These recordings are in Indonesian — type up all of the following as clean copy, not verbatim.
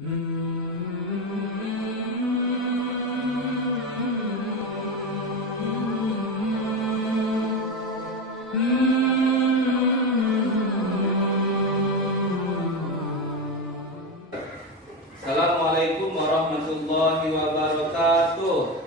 Assalamualaikum warahmatullahi wabarakatuh.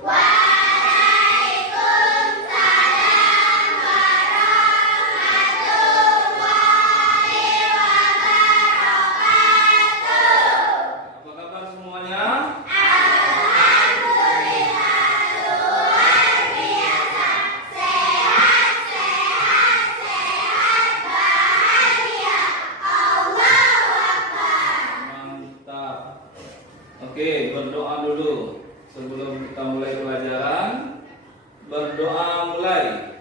Apa kabar semuanya? Mantap. Oke, berdoa dulu sebelum kita mulai pelajaran. Berdoa mulai.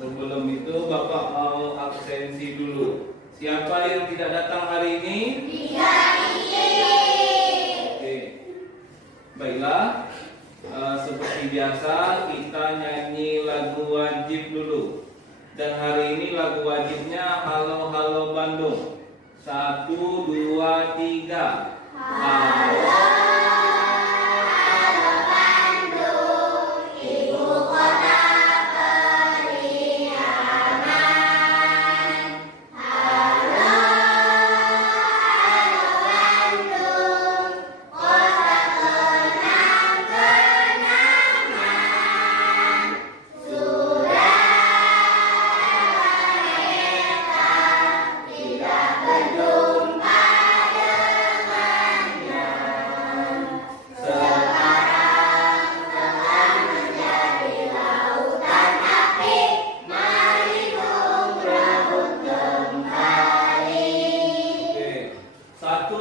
Sebelum itu Bapak mau absensi dulu. Siapa yang tidak datang hari ini? Oke. Baiklah. Seperti biasa kita nyanyi lagu wajib dulu. Dan hari ini lagu wajibnya Halo Halo Bandung. 1, 2, 3. Halo.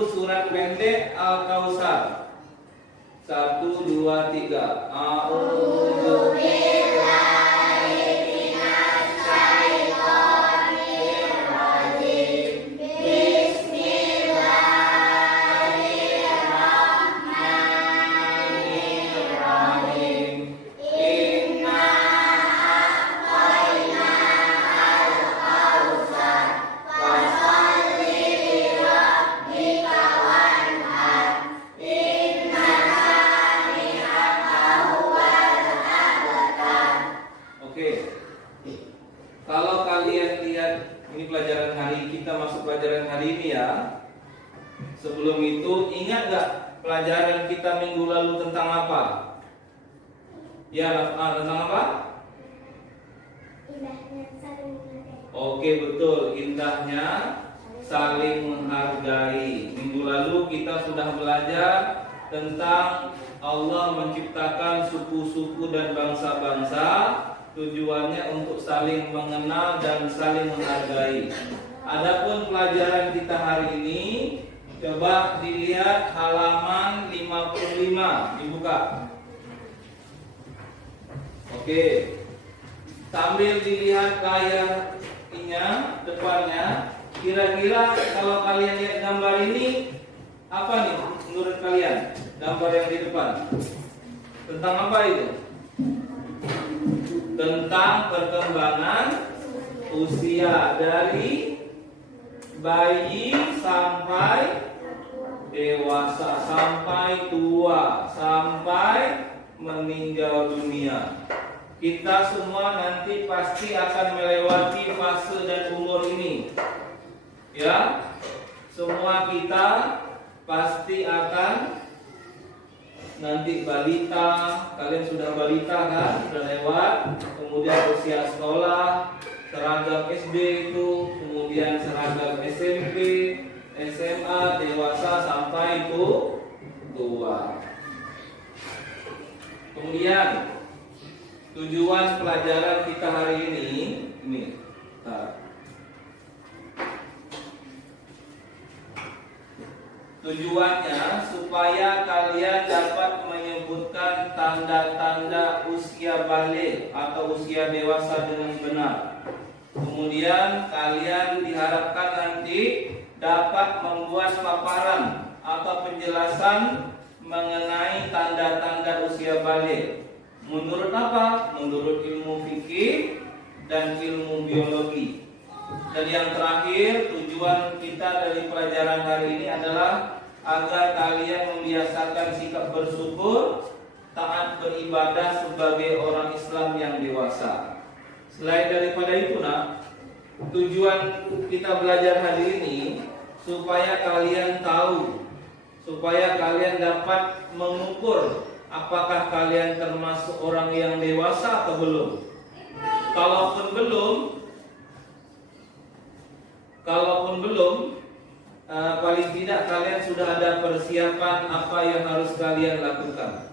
Surat pendek Al-Kautsar. 1, 2, 3. A'udzu billahi minasy syaithanir rajim. Bismillahirrahmanirrahim. Inna a'tayna al-kautsar. Fasholli li rabbika wanhar. Inna shani'aka huwal abtar. Oke. Kalau kalian lihat ini pelajaran hari kita masuk pelajaran hari ini ya. Sebelum itu ingat gak pelajaran kita minggu lalu tentang apa? Ya, tentang apa? Indahnya saling menghargai. Oke, betul, indahnya saling menghargai. Minggu lalu kita sudah belajar tentang Allah menciptakan suku-suku dan bangsa-bangsa. Tujuannya untuk saling mengenal dan saling menghargai. Adapun pelajaran kita hari ini, coba dilihat halaman 55, dibuka. Oke. Sambil dilihat layarnya depannya, kira-kira kalau kalian lihat gambar ini apa nih menurut kalian? Gambar yang di depan tentang apa itu? Tentang perkembangan usia dari bayi sampai dewasa, sampai tua, sampai meninggal dunia. Kita semua nanti pasti akan melewati fase dan umur ini. Ya, semua kita pasti akan nanti balita. Kalian sudah balita kan? Sudah lewat. Kemudian usia sekolah, seragam SD itu, kemudian seragam SMP, SMA, dewasa sampai itu tua. Kemudian tujuan pelajaran kita hari ini. Tujuannya supaya kalian dapat menyebutkan tanda-tanda usia balik atau usia dewasa dengan benar. Kemudian kalian diharapkan nanti dapat membuat paparan atau penjelasan mengenai tanda-tanda usia balik. Menurut apa? Menurut ilmu fikih dan ilmu biologi. Dan yang terakhir, tujuan kita dari pelajaran hari ini adalah agar kalian membiasakan sikap bersyukur, taat beribadah sebagai orang Islam yang dewasa. Selain daripada itu, tujuan kita belajar hari ini supaya kalian tahu, supaya kalian dapat mengukur apakah kalian termasuk orang yang dewasa atau belum. Kalaupun belum, paling tidak kalian sudah ada persiapan apa yang harus kalian lakukan.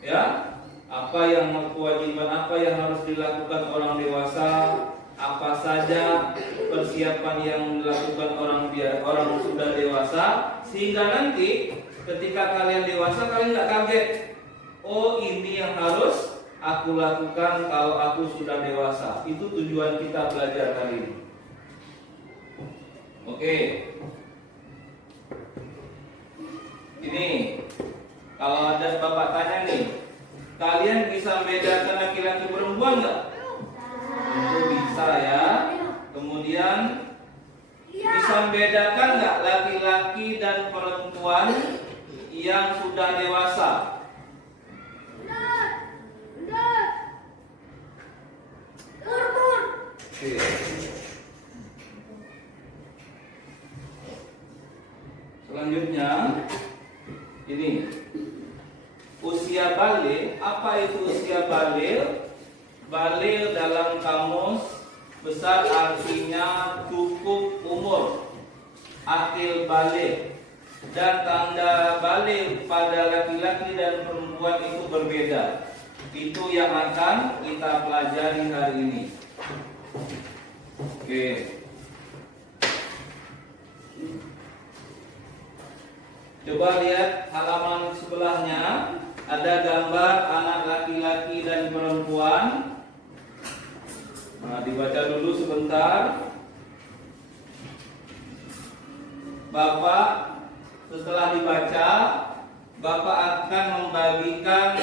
Ya, apa yang kewajiban, apa yang harus dilakukan orang dewasa, apa saja persiapan yang dilakukan orang sudah dewasa, sehingga nanti ketika kalian dewasa kalian nggak kaget. Oh, ini yang harus aku lakukan kalau aku sudah dewasa. Itu tujuan kita belajar kali ini. Oke. Ini kalau ada bapak tanya nih, kalian bisa bedakan laki-laki perempuan nggak? Tentu bisa ya. Kemudian bisa membedakan nggak laki-laki dan perempuan yang sudah dewasa? Oke. Selanjutnya ini usia balik. Apa itu usia balik? Balik dalam kamus besar artinya cukup umur, akil balik. Dan tanda balik pada laki-laki dan perempuan itu berbeda. Itu yang akan kita pelajari hari ini. Oke. Coba lihat halaman sebelahnya, ada gambar anak laki-laki dan perempuan. Nah, dibaca dulu sebentar. Bapak setelah dibaca, Bapak akan membagikan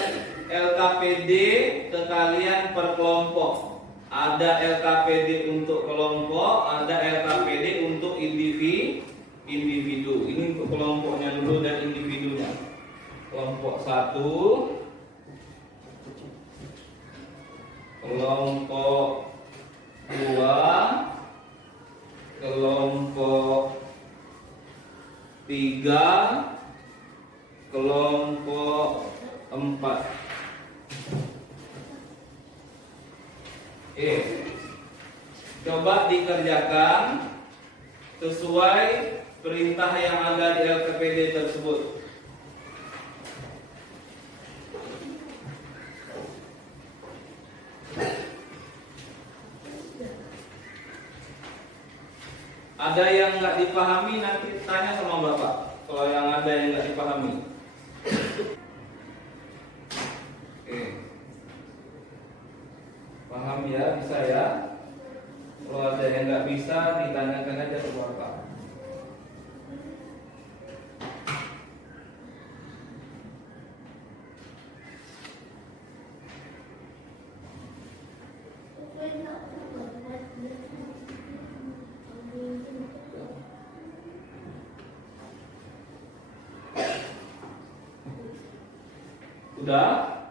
LKPD ke kalian per kelompok. Ada LKPD untuk kelompok, ada LKPD untuk individu. Ini untuk kelompoknya dulu dan individunya. Kelompok 1, kelompok 2, kelompok 3, kelompok 4. Coba dikerjakan sesuai perintah yang ada di LKPD tersebut. Ada yang nggak dipahami nanti tanya sama Bapak. Kalau yang ada yang nggak dipahami. Oke. Paham ya, bisa ya? Kalau ada yang nggak bisa ditanyakan aja ke Bapak. Udah?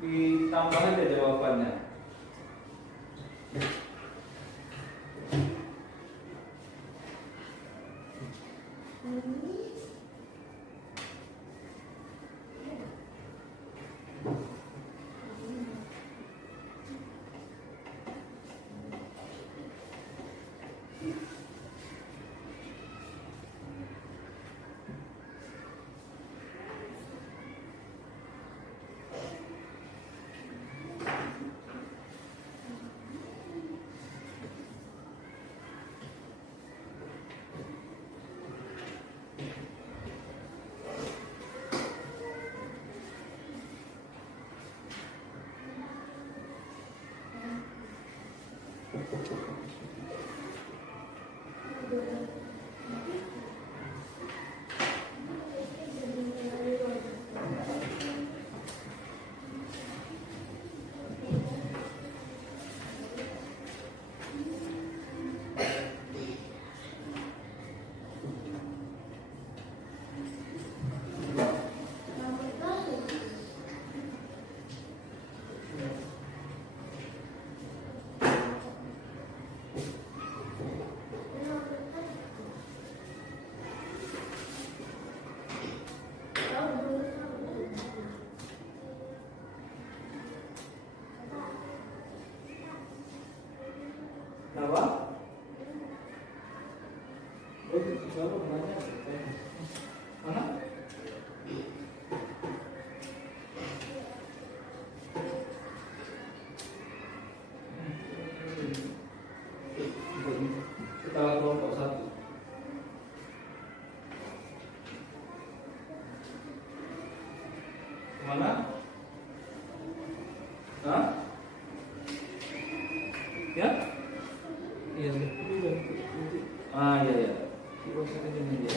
Ditambah aja jawabannya. Apa? Oh, baru nanya. Mana? Kita kelompok 1. Mana? Hah? Ya? Iya, iya. Coba saya ini ya.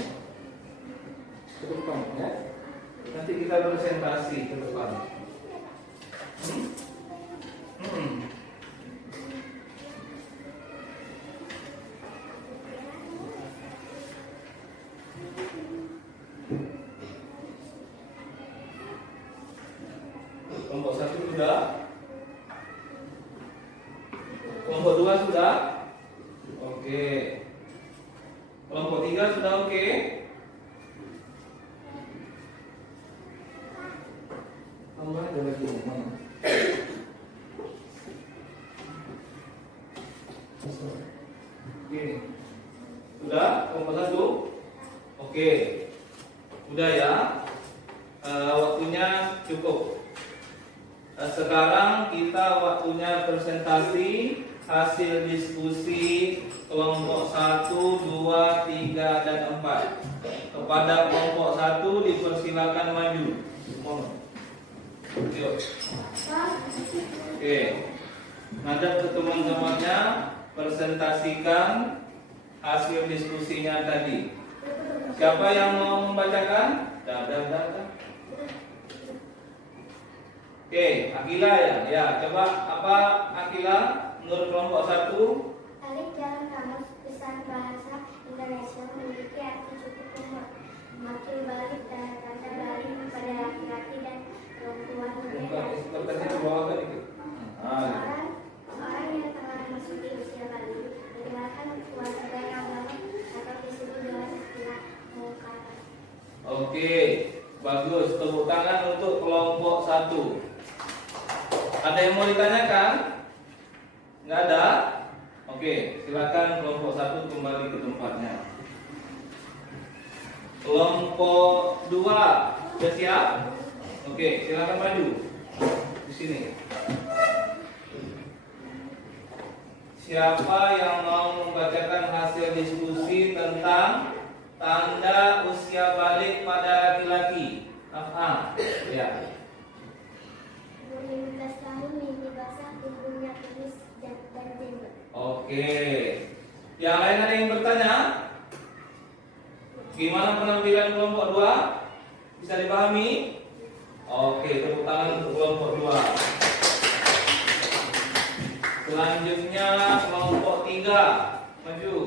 Ke depan ya. Nanti kita presentasi ke depan. Kelompok 1 sudah. Kelompok 2 sudah. Oke. Kelompok 3 sudah oke. Tambah ada lagi mana? Oke. Sudah kelompok 1. Oke. Sudah ya. Waktunya cukup. Sekarang kita waktunya presentasi hasil diskusi kelompok 1, 2, 3, dan 4. Kepada kelompok 1 dipersilakan maju. Yuk. Oke. Ngadep ke teman-temannya, presentasikan hasil diskusinya tadi. Siapa yang mau membacakan? Dah. Oke, Akila ya. Ya, coba apa Akila menurut kelompok 1? Alif dalam kamus besar bahasa Indonesia memiliki arti cukup umum. Makil balik dan kata balik pada laki-laki dan perempuan. Seorang yang telah memasuki usia balik meninggalkan keluarga yang baru atau disebut dengan istilah mungkar. Oke, bagus. Tepuk tangan untuk kelompok 1. Ada yang mau ditanyakan? Nggak ada? Oke, silakan kelompok 1 kembali ke tempatnya. Kelompok 2 sudah siap? Oke, silakan maju di sini. Siapa yang mau membacakan hasil diskusi tentang tanda usia balik pada laki-laki? Ya. 15 tahun, mimpi basah, tubuhnya kurus dan jenggot. Oke. Yang lain ada yang bertanya? Gimana penampilan kelompok 2? Bisa dipahami? Oke, tepuk tangan untuk kelompok 2. Selanjutnya kelompok 3. Maju.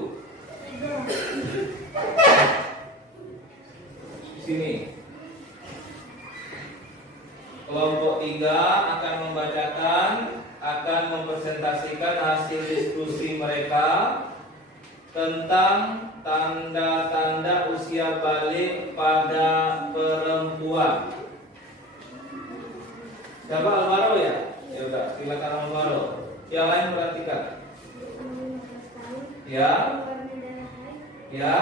Di sini. Kelompok 3 akan membacakan, akan mempresentasikan hasil diskusi mereka tentang tanda-tanda usia balik pada perempuan. Siapa Alvaro ya? Ya udah, silakan Alvaro. Yang lain perhatikan. Ya. Ya.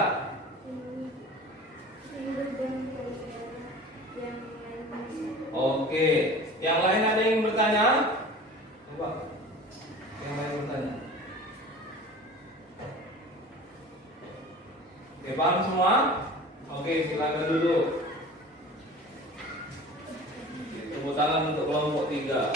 Oke. Yang lain ada yang bertanya? Coba. Yang lain bertanya. Oke, paham semua? Oke, silakan duduk. Tepuk tangan untuk kelompok 3.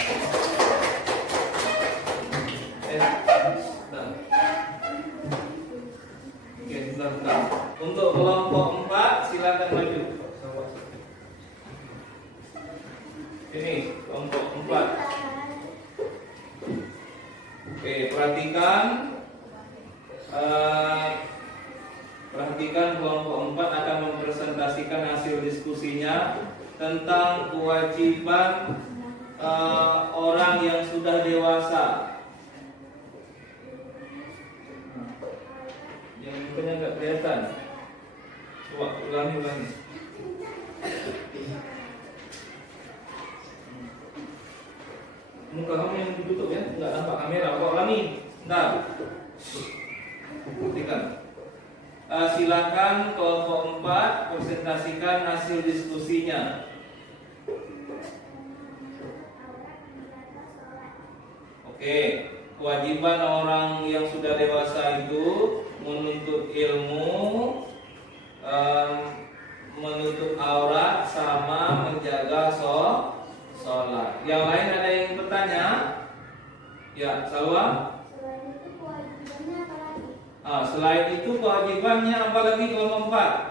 Oke, sebentar. Untuk kelompok 4 silakan maju. Ini kelompok 4. Oke, perhatikan. Perhatikan kelompok 4 akan mempresentasikan hasil diskusinya tentang kewajiban orang yang sudah dewasa. Yang mukanya nggak kelihatan. Coba ulangi. Muka kamu yang ditutup ya, nggak nampak kamera. Coba ulangi. Bentar. Perhatikan. Silakan kelompok 4 presentasikan hasil diskusinya. Oke, kewajiban orang yang sudah dewasa itu menuntut ilmu, menutup aurat, sama menjaga sholat. Yang lain ada yang bertanya? Ya, Salwa. Selain itu kewajibannya apa lagi kelompok 4?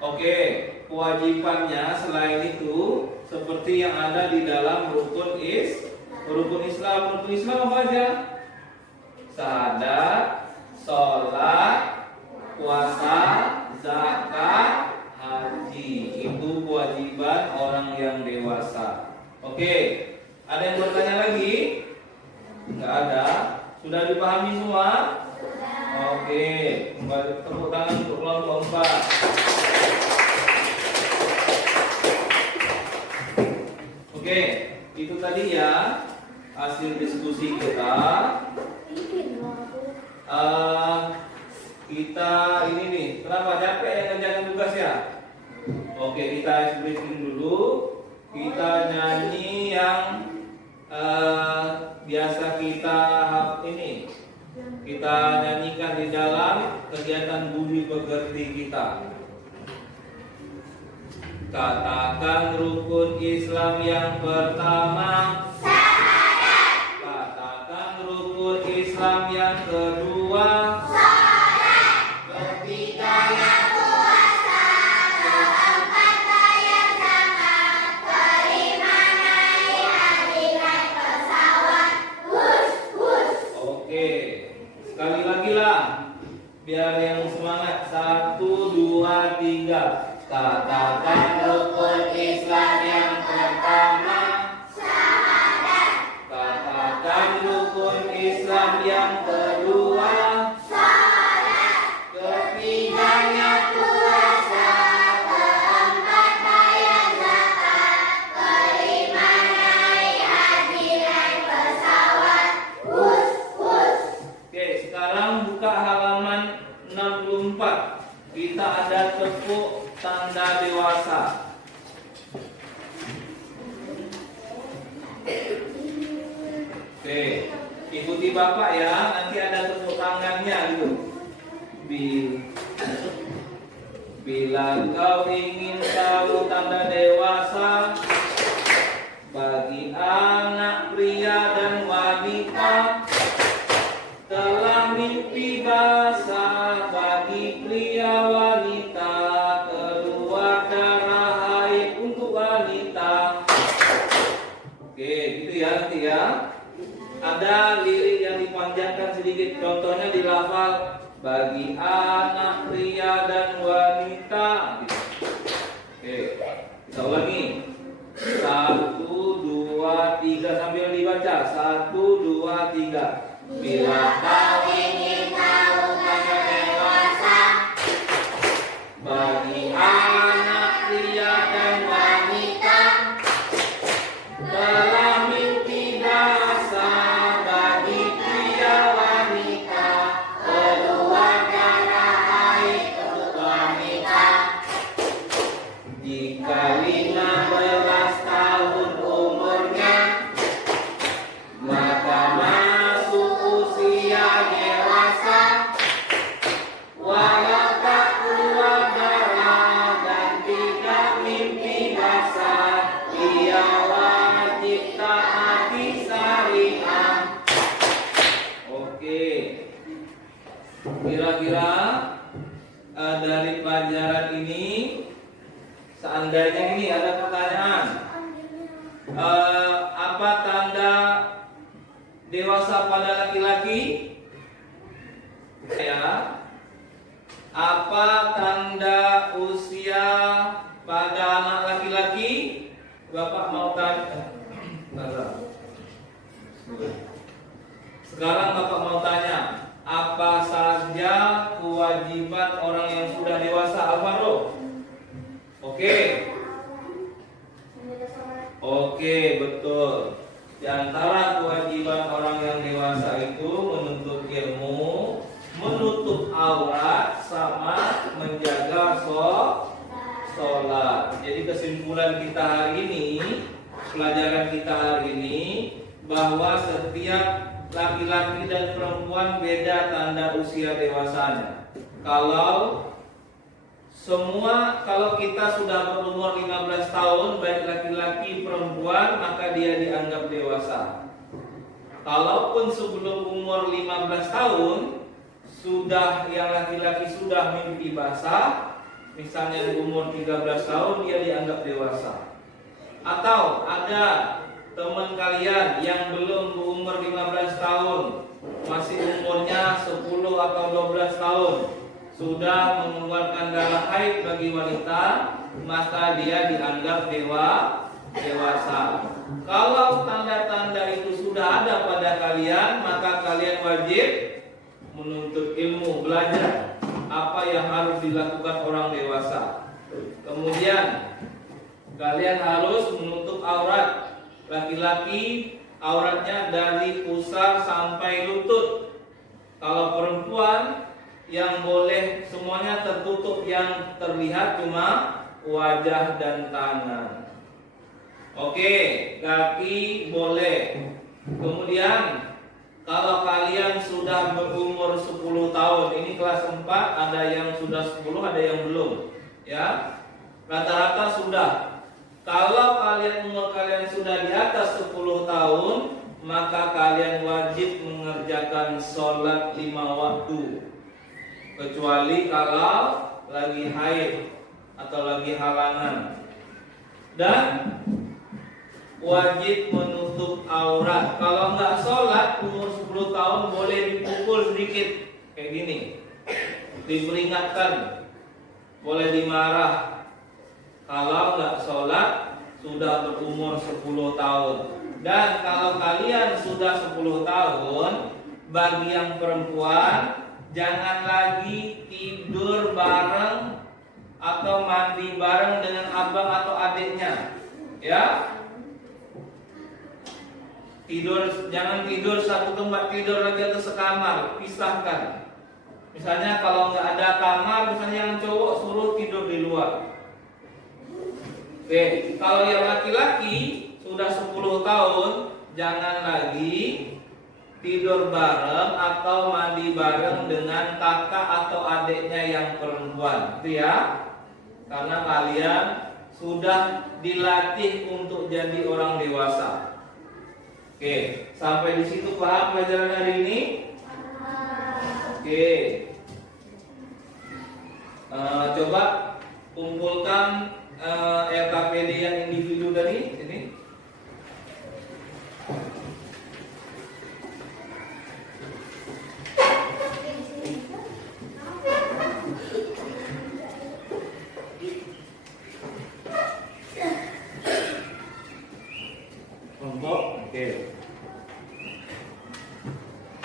Oke, kewajibannya selain itu seperti yang ada di dalam rukun Islam. Rukun Islam apa aja? Syahadat, sholat, puasa, zakat, haji. Itu kewajiban orang yang dewasa. Oke, ada yang bertanya lagi? Enggak ada. Sudah dipahami semua? Oke, kembali tepuk tangan untuk kelompok 4. Oke, itu tadi ya hasil diskusi kita. Kita ini nih, kenapa capek yang ngerjakan tugas ya? Oke, kita briefing dulu. Kita nyanyi yang biasa kita nyanyikan di dalam kegiatan budi pekerti kita. Katakan rukun Islam yang pertama. Syahadat. Katakan rukun Islam yang kedua. Salat. Ketiganya puasa. Keempat bayar zakat. Kelima naik haji naik pesawat. Oke, sekali lagi lah, biar yang semangat. 1, 2, 3. Katakan rukun Islam yang pertama. Syahadat. Katakan rukun Islam yang kedua. Salat. Ketiganya puasa. Keempat bayar zakat. Kelima naik haji naik pesawat. Oke, sekarang buka halaman 64. Kita ada tepuk tanda dewasa. Oke, ikuti Bapak ya. Nanti ada tepuk tangannya gitu. Bila kau ingin tahu tanda dewasa bagi anak pria dan wanita, telah mimpi basah bagi pria wanita, keluar darah haid untuk wanita. Oke, gitu ya nanti ya. ada lirik yang dipanjangkan sedikit. Contohnya di lafal bagi anak pria dan wanita. Oke, kita ulangi. 1, 2, 3 sambil dibaca. 1, 2, 3. Bila kau ingin tahu tanda dewasa, bagi anak pria dan wanita, dalam mimpi basah bagi pria wanita, keluar darah haid untuk wanita. Jika 15 tahun umurnya, maka masuk usia dewasa. Walau tak keluar darah dan tidak mimpi basah, ia wajib taati syariah. Oke, kira-kira dari pelajaran ini, seandainya ini ada pertanyaan, apa tanda dewasa pada laki-laki? Ya. Apa tanda usia pada anak laki-laki? Bapak mau tanya. Sekarang Bapak mau tanya, apa saja kewajiban orang yang sudah dewasa, Alvaro? Oke. Oke, betul. Di antara kewajiban orang yang dewasa itu menuntut ilmu, menutup aurat, sama menjaga sholat. Jadi kesimpulan kita hari ini, pelajaran kita hari ini, bahwa setiap laki-laki dan perempuan beda tanda usia dewasanya. Kalau kita sudah berumur 15 tahun, baik laki-laki perempuan, maka dia dianggap dewasa. Kalaupun sebelum umur 15 tahun, yang laki-laki sudah mimpi basah, misalnya di umur 13 tahun, dia dianggap dewasa. Atau ada teman kalian yang belum berumur 15 tahun, masih umurnya 10 atau 12 tahun, sudah mengeluarkan darah haid bagi wanita, maka dia dianggap dewasa. Kalau tanda-tanda itu sudah ada pada kalian, maka kalian wajib menuntut ilmu, belajar apa yang harus dilakukan orang dewasa. Kemudian kalian harus menutup aurat. Laki-laki auratnya dari pusar sampai lutut. Kalau perempuan yang boleh semuanya tertutup, yang terlihat cuma wajah dan tangan. Oke, kaki boleh. Kemudian kalau kalian sudah berumur 10 tahun, ini kelas 4, ada yang sudah 10, ada yang belum. Ya, rata-rata sudah. Kalau umur kalian sudah di atas 10 tahun, maka kalian wajib mengerjakan sholat 5 waktu. Kecuali kalau lagi haid atau lagi halangan. Dan wajib menutup aurat. Kalau nggak sholat umur 10 tahun, boleh dipukul sedikit kayak gini, diperingatkan, boleh dimarah. Kalau nggak sholat sudah berumur 10 tahun. Dan kalau kalian sudah 10 tahun, bagi yang perempuan, jangan lagi tidur bareng atau mandi bareng dengan abang atau adiknya. Ya, jangan tidur satu tempat tidur lagi atau sekamar, pisahkan. Misalnya kalau nggak ada kamar, misalnya yang cowok suruh tidur di luar. Oke, kalau yang laki-laki sudah 10 tahun, jangan lagi tidur bareng atau mandi bareng dengan kakak atau adiknya yang perempuan, itu ya. Karena kalian sudah dilatih untuk jadi orang dewasa. Oke, sampai di situ paham pelajaran hari ini? Oke. Coba kumpulkan LKPD yang individu tadi ini.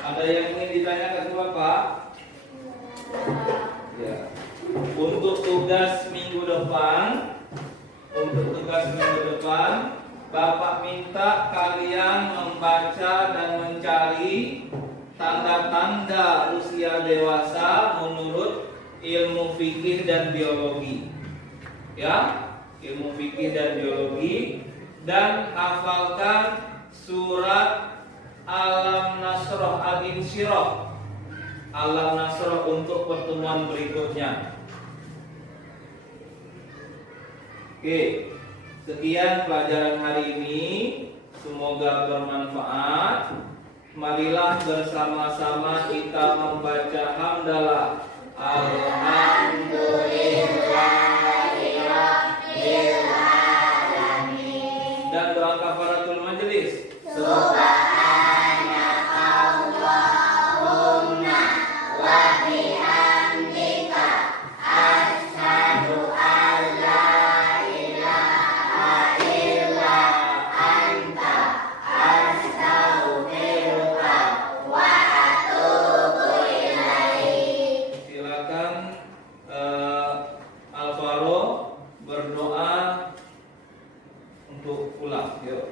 Ada yang ingin ditanyakan ke Bapak? Ya. Untuk tugas minggu depan, Bapak minta kalian membaca dan mencari tanda-tanda usia dewasa menurut ilmu fikih dan biologi. Ya, ilmu fikih dan biologi, dan hafalkan surat Alam Nasroh Al-Insyirah, Alam Nasroh untuk pertemuan berikutnya. Oke, sekian pelajaran hari ini. Semoga bermanfaat. Marilah bersama-sama kita membaca hamdalah. Alhamdulillahirabbil alamin. Dan doa kafaratul majelis. Subhanakallahumma wa bihamdika asyhadu an la ilaha illa anta astaghfiruka wa atubu ilaik. Silakan Alvaro berdoa untuk pulang. Yuk.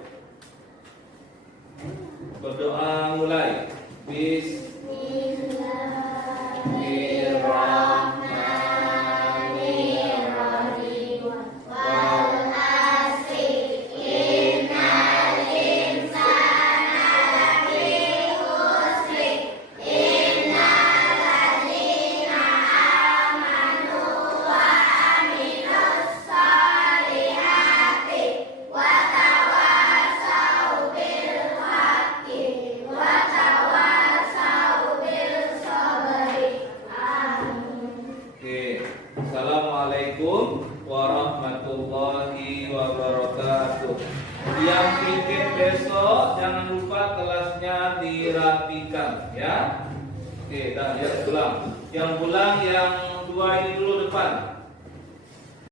Berdoa mulai. Bismillahirrahmanirrahim. Wal asri innal insana lafi khusri illal ladzina amanu wa amilus solihati wa tawasau bil haqqi wa tawasau bil sabri. Amin. Oke. Assalamualaikum warahmatullahi wabarakatuh. Yang pikir besok jangan lupa kelasnya dirapikan ya. Oke, dah ya pulang. Yang pulang yang dua ini dulu depan.